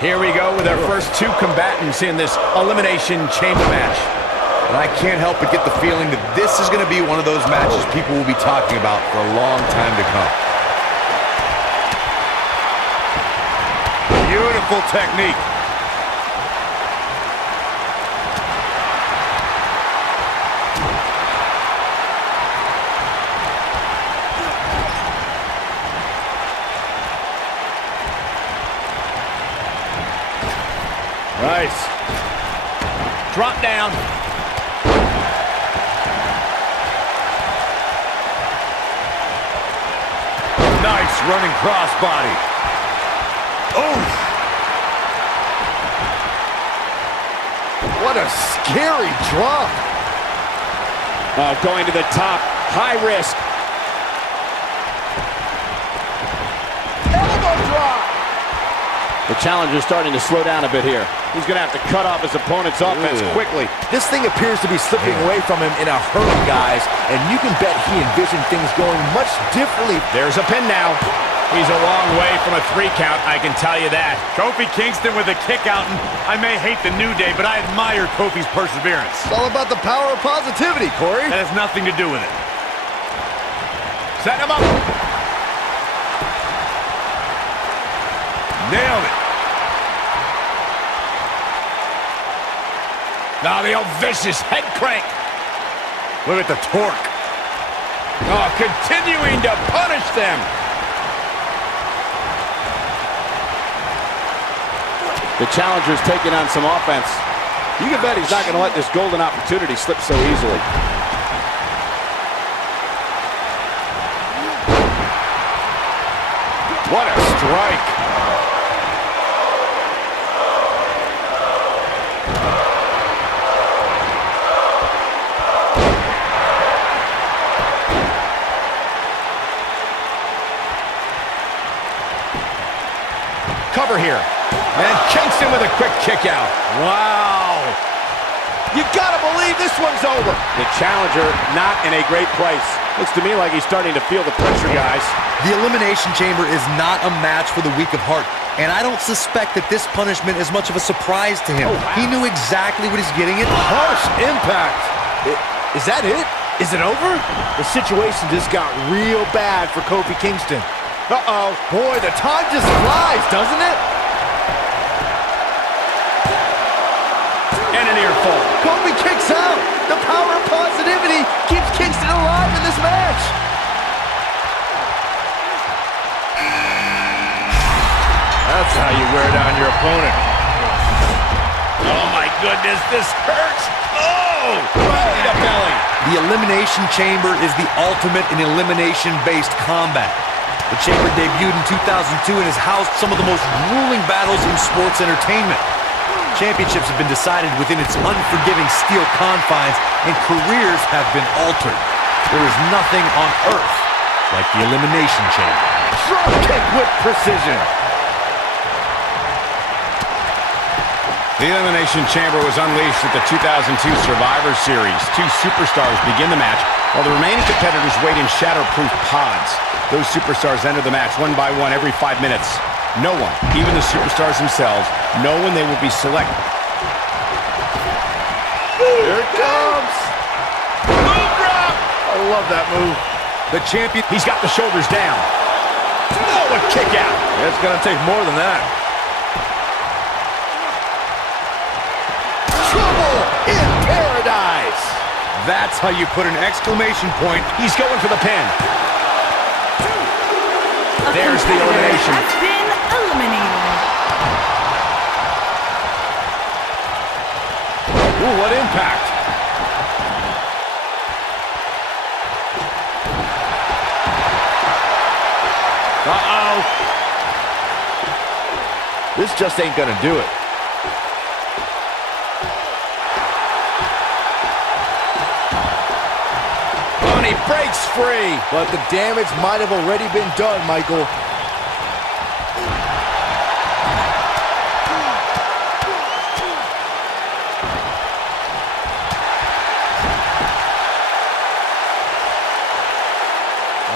Here we go with our first two combatants in this Elimination Chamber match. And I can't help but get the feeling that this is going to be one of those matches people will be talking about for a long time to come. Beautiful technique. Nice. Drop down. Nice running crossbody. Oh! What a scary drop. Going to the top. High risk. Elbow drop. The challenger's starting to slow down a bit here. He's going to have to cut off his opponent's offense quickly. This thing appears to be slipping away from him in a hurry, guys. And you can bet he envisioned things going much differently. There's a pin now. He's a long way from a 3 count, I can tell you that. Kofi Kingston with a kick out, and I may hate the New Day, but I admire Kofi's perseverance. It's all about the power of positivity, Corey. That has nothing to do with it. Set him up. Nailed it. Now the old vicious head crank. Look at the torque. Oh, continuing to punish them. The challenger's taking on some offense. You can bet he's not going to let this golden opportunity slip so easily. What a strike. Cover here. And Kingston with a quick kick out. Wow. You gotta believe this one's over. The challenger not in a great place. Looks to me like he's starting to feel the pressure, guys. The Elimination Chamber is not a match for the weak of heart. And I don't suspect that this punishment is much of a surprise to him. Oh, wow. He knew exactly what he's getting at. Harsh impact. Is that it? Is it over? The situation just got real bad for Kofi Kingston. Uh-oh. Boy, the time just flies, doesn't it? And an earful. Kofi kicks out. The power of positivity keeps Kingston alive in this match. That's how you wear down your opponent. Oh my goodness, this hurts. Oh, right in the belly. The Elimination Chamber is the ultimate in elimination-based combat. The Chamber debuted in 2002 and has housed some of the most grueling battles in sports entertainment. Championships have been decided within its unforgiving steel confines, and careers have been altered. There is nothing on earth like the Elimination Chamber. Drop kick with precision. The Elimination Chamber was unleashed at the 2002 Survivor Series. 2 superstars begin the match, while the remaining competitors wait in shatterproof pods. Those superstars enter the match one by one every 5 minutes. No one, even the superstars themselves, know when they will be selected. Here it comes! Move drop! I love that move. The champion, he's got the shoulders down. Oh, a kick out. It's gonna take more than that. Trouble in paradise! That's how you put an exclamation point. He's going for the pin. There's the elimination. Has been eliminated. Ooh, what impact. Uh-oh. This just ain't gonna do it. Oh, and he breaks free. But the damage might have already been done, Michael.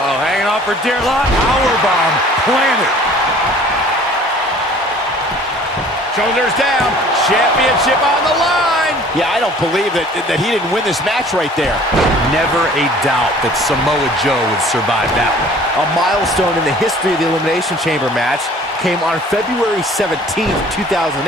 Oh, hanging off for dear life. Powerbomb planted. Shoulders down. Championship on the line. Yeah, I don't believe that he didn't win this match right there. Never a doubt that Samoa Joe would survive that one. A milestone in the history of the Elimination Chamber match came on February 17th, 2008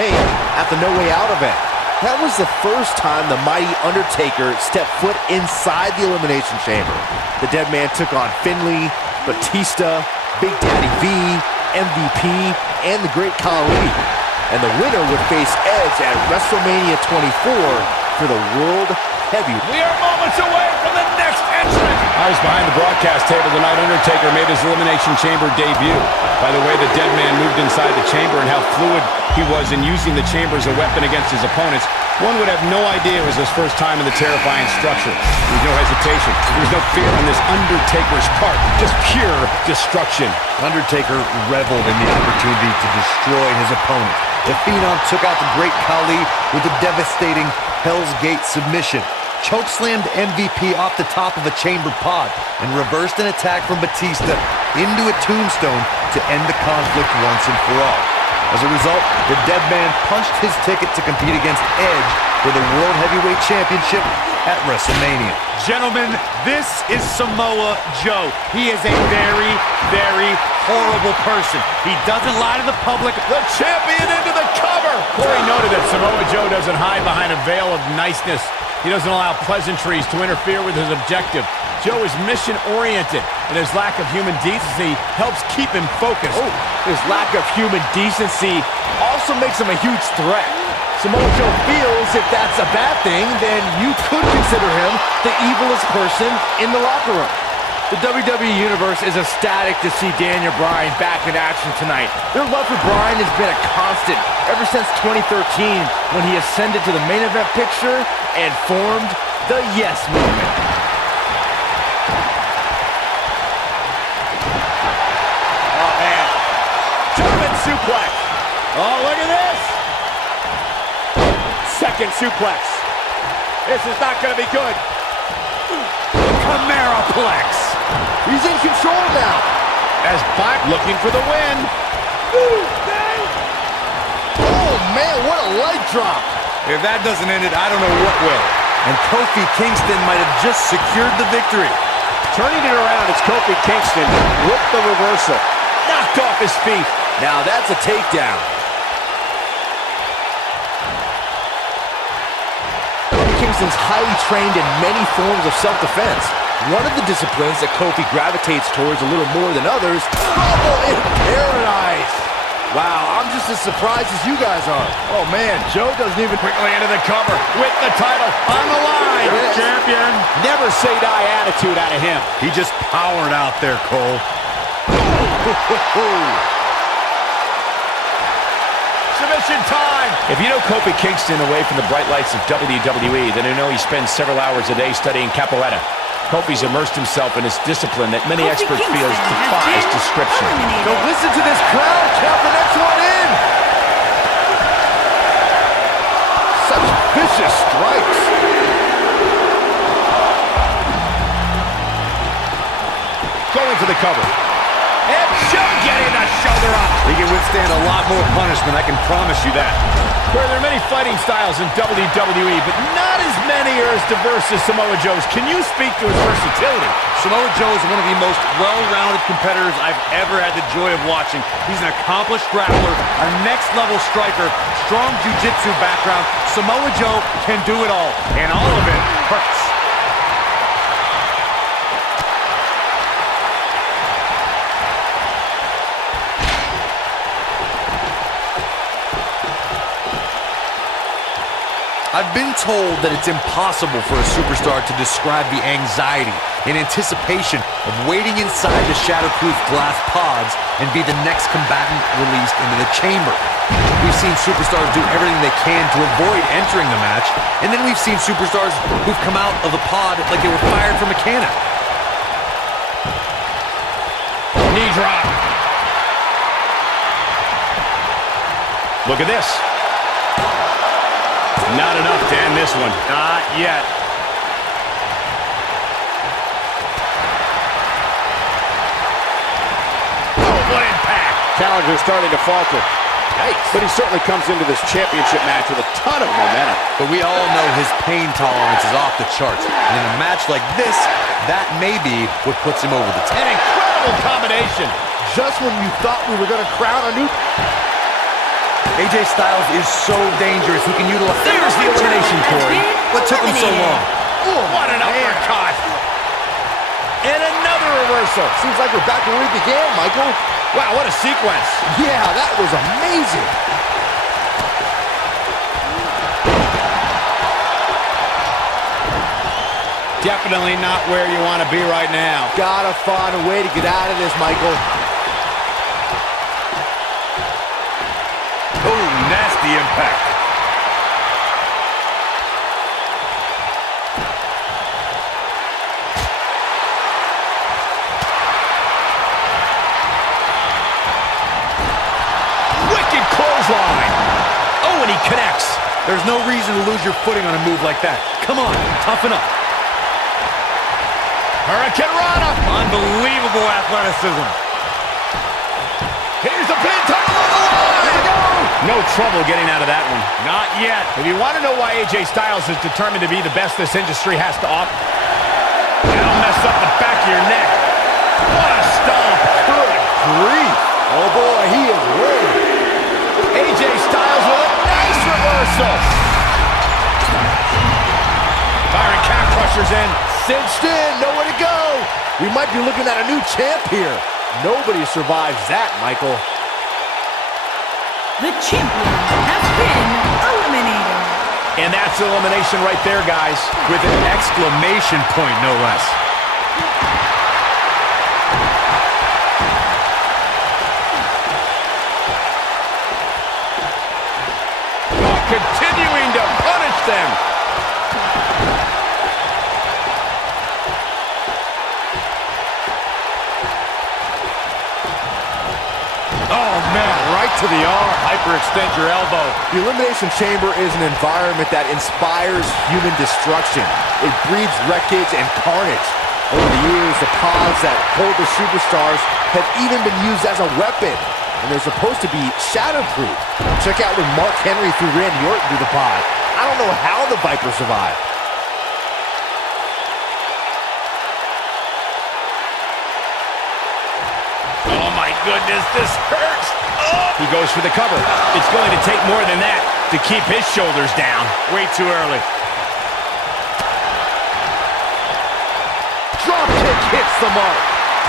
at the No Way Out event. That was the first time the mighty Undertaker stepped foot inside the Elimination Chamber. The Dead Man took on Finlay, Batista, Big Daddy V, MVP, and the Great Khali. And the winner would face Edge at WrestleMania 24 for the World Heavyweight. We are moments away from the next entrant. I was behind the broadcast table the night Undertaker made his Elimination Chamber debut. By the way, the Dead Man moved inside the chamber and how fluid he was in using the chamber as a weapon against his opponents. One would have no idea it was his first time in the terrifying structure. There was no hesitation. There was no fear on this Undertaker's part. Just pure destruction. Undertaker reveled in the opportunity to destroy his opponent. The Phenom took out the Great Khali with a devastating Hell's Gate submission, chokeslammed MVP off the top of a chamber pod, and reversed an attack from Batista into a tombstone to end the conflict once and for all. As a result, the Dead Man punched his ticket to compete against Edge for the World Heavyweight Championship at WrestleMania. Gentlemen, this is Samoa Joe. He is a very, very horrible person. He doesn't lie to the public. The champion into the cover. Corey noted that Samoa Joe doesn't hide behind a veil of niceness. He doesn't allow pleasantries to interfere with his objective. Joe is mission-oriented, and his lack of human decency helps keep him focused. Oh, his lack of human decency also makes him a huge threat. Samoa Joe feels if that's a bad thing, then you could consider him the evilest person in the locker room. The WWE Universe is ecstatic to see Daniel Bryan back in action tonight. Their love for Bryan has been a constant ever since 2013 when he ascended to the main event picture and formed the Yes Movement. Oh, man. German suplex. Oh, look at this. Second suplex. This is not going to be good. Cameraplex. He's in control now. As Black looking for the win. Oh, man, what a leg drop. If that doesn't end it, I don't know what will. And Kofi Kingston might have just secured the victory. Turning it around, it's Kofi Kingston with the reversal. Knocked off his feet. Now that's a takedown. Kingston's highly trained in many forms of self-defense. One of the disciplines that Kofi gravitates towards a little more than others, trouble in paradise. Wow, I'm just as surprised as you guys are. Oh man, Joe doesn't even Quickly into the cover with the title on the line. Yes. Champion. Never say die attitude out of him. He just powered out there, Cole. Submission time. If you know Kofi Kingston away from the bright lights of WWE, then you know he spends several hours a day studying capoeira. Kofi's immersed himself in his discipline that many Kofi experts feel Kingston has defies been description. eliminated. Go listen to this crowd. Count the next one in. Such vicious strikes. Going for the cover. And Joe getting the shoulder up. He can withstand a lot more punishment, I can promise you that. Where there are many fighting styles in WWE, but not as many are as diverse as Samoa Joe's. Can you speak to his versatility? Samoa Joe is one of the most well-rounded competitors I've ever had the joy of watching. He's an accomplished grappler, a next-level striker, strong jiu-jitsu background. Samoa Joe can do it all, and all of it hurts. I've been told that it's impossible for a superstar to describe the anxiety and anticipation of waiting inside the shatterproof glass pods and be the next combatant released into the chamber. We've seen superstars do everything they can to avoid entering the match, and then we've seen superstars who've come out of the pod like they were fired from a cannon. Knee drop. Look at this. Not enough to end this one. Not yet. Oh, what impact. Challenger's starting to falter. Yikes. But he certainly comes into this championship match with a ton of momentum. But we all know his pain tolerance is off the charts. And in a match like this, that may be what puts him over the top. An incredible combination. Just when you thought we were going to crown a new... AJ Styles is so dangerous. He can utilize... There's the elimination, Corey. What took him so long? Oh, what an uppercut. And another reversal. Seems like we're back where we began, Michael. Wow, what a sequence. Yeah, that was amazing. Definitely not where you want to be right now. Gotta find a way to get out of this, Michael. Oh, nasty impact. Wicked clothesline. Oh, and he connects. There's no reason to lose your footing on a move like that. Come on, toughen up. Hurricane Rana. Unbelievable athleticism. Here's the pin, top of the line. Here we go. No trouble getting out of that one. Not yet. If you want to know why AJ Styles is determined to be the best this industry has to offer, that'll mess up the back of your neck. What a stomp. Good grief. Oh, boy, he is ready. AJ Styles with a nice reversal. Byron calf crushers in. Cinched in, nowhere to go. We might be looking at a new champ here. Nobody survives that, Michael. The champion has been eliminated. And that's elimination right there, guys. With an exclamation point, no less. Continuing to punish them. Oh, man, right to the arm. Hyperextend your elbow. The Elimination Chamber is an environment that inspires human destruction. It breeds wreckage and carnage. Over the years, the pods that hold the superstars have even been used as a weapon. And they're supposed to be shatterproof. Check out when Mark Henry threw Randy Orton through the pod. I don't know how the Viper survived. Oh, my goodness, this hurts. Oh. He goes for the cover. It's going to take more than that to keep his shoulders down. Way too early. Drop kick hits the mark.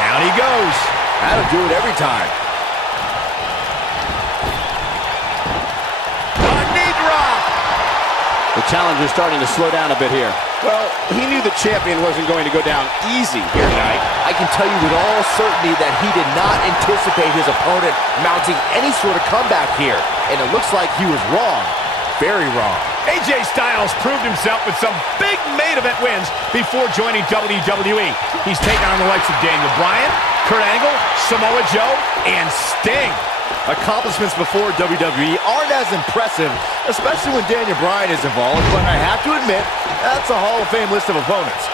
Down he goes. That'll do it every time. A knee drop. The challenger's starting to slow down a bit here. Well, he knew the champion wasn't going to go down easy here tonight. I can tell you with all certainty that he did not anticipate his opponent mounting any sort of comeback here. And it looks like he was wrong. Very wrong. AJ Styles proved himself with some big main event wins before joining WWE. He's taken on the likes of Bryan, Kurt Angle, Samoa Joe, and Sting. Accomplishments before WWE aren't as impressive, especially when Bryan is involved, but I have to admit, that's a Hall of Fame list of opponents.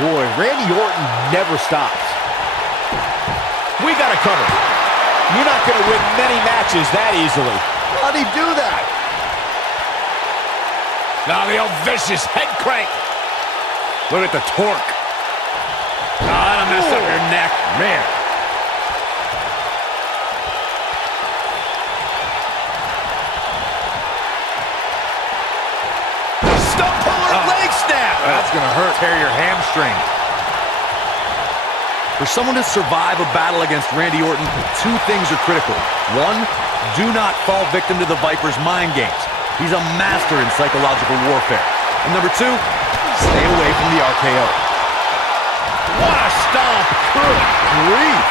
Boy, Randy Orton never stops. We got to cover. You're not going to win many matches that easily. How'd he do that? Now the old vicious head crank. Look at the torque. That'll mess up your neck. Man. Stump puller leg snap. That's going to hurt. Tear your hamstring. For someone to survive a battle against Randy Orton, two things are critical. One, do not fall victim to the Viper's mind games. He's a master in psychological warfare. And number two, stay away from the RKO. What a stomp. Good grief.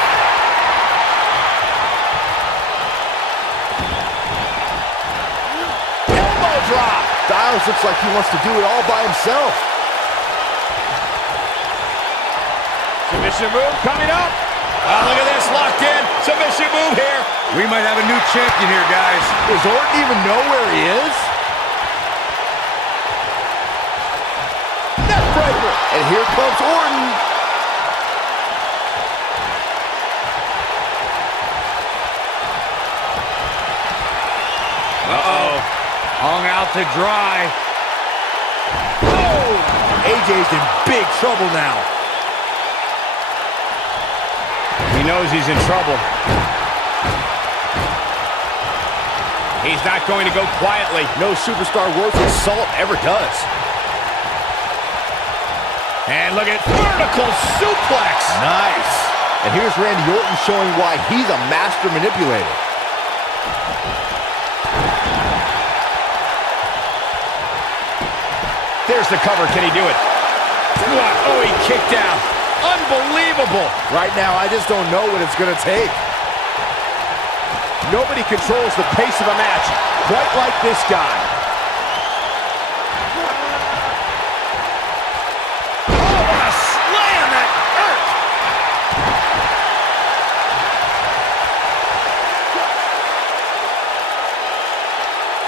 Elbow drop. Styles looks like he wants to do it all by himself. Submission move coming up. Oh, look at this, locked in. Submission move here. We might have a new champion here, guys. Does Orton even know where he is? Neckbreaker. And here comes Orton. Uh-oh. Hung out to dry. Oh! AJ's in big trouble now. He knows he's in trouble. He's not going to go quietly. No superstar worth his salt ever does. And look at vertical suplex. Nice. And here's Randy Orton showing why he's a master manipulator. There's the cover. Can he do it? What? Oh, he kicked out. Unbelievable. Right now, I just don't know what it's going to take. Nobody controls the pace of a match quite like this guy. Oh, what a slam. That hurt.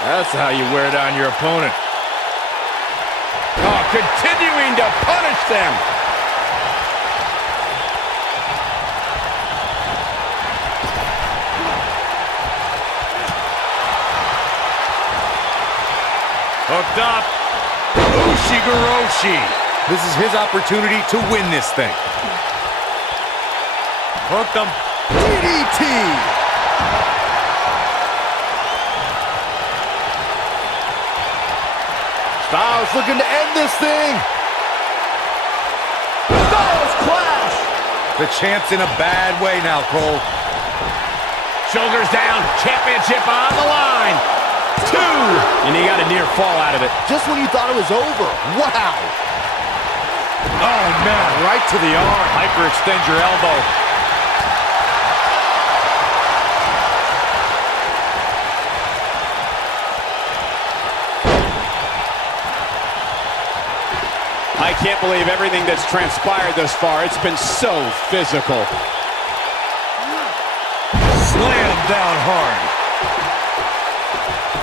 That's how you wear down your opponent. Oh, continuing to punish them. Hooked up. Ushigoroshi. This is his opportunity to win this thing. Hooked him. DDT. Styles looking to end this thing. Styles clash. The champ's in a bad way now, Cole. Shoulders down. Championship on the line. 2. And he got a near fall out of it. Just when you thought it was over. Wow. Oh, man, right to the arm. Hyperextend your elbow. I can't believe everything that's transpired thus far. It's been so physical. Slam down hard.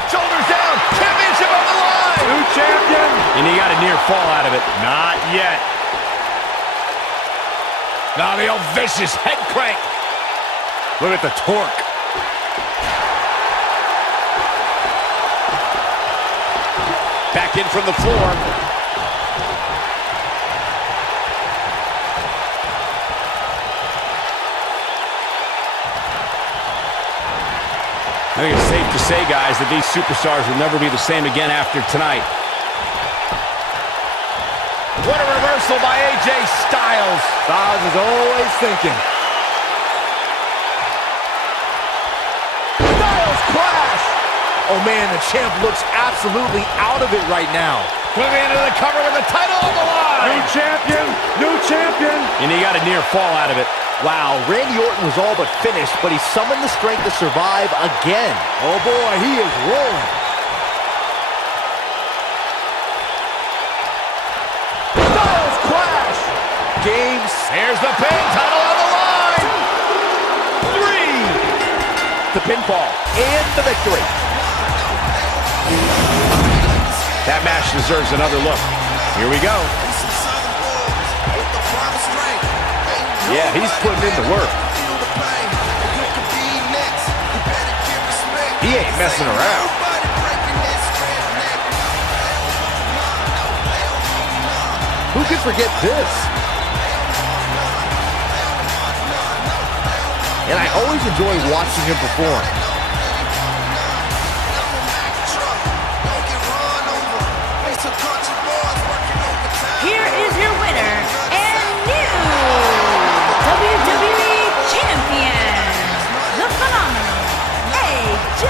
Shoulders down. Championship on the line. New champion. And he got a near fall out of it. Not yet. Now the old vicious head crank. Look at the torque. Back in from the floor. I think it's safe to say, guys, that these superstars will never be the same again after tonight. What a reversal by AJ Styles. Styles is always thinking. Styles clash. Oh, man, the champ looks absolutely out of it right now. Moving into the cover with the title on the line. New champion. New champion. And he got a near fall out of it. Wow, Randy Orton was all but finished, but he summoned the strength to survive again. Oh boy, he is rolling. Styles clash. Games. Here's the pin, title on the line. 3. The pinfall and the victory. That match deserves another look. Here we go. Yeah, he's putting in the work. He ain't messing around. Who could forget this? And I always enjoy watching him perform. Here is your winner and new WWE Champion, the phenomenal AJ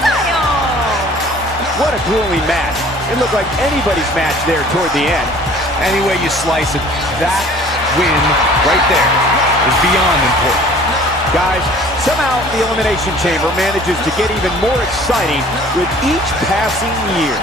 Styles. What a grueling match. It looked like anybody's match there toward the end. Any way you slice it, that win right there is beyond important. Guys, somehow the Elimination Chamber manages to get even more exciting with each passing year.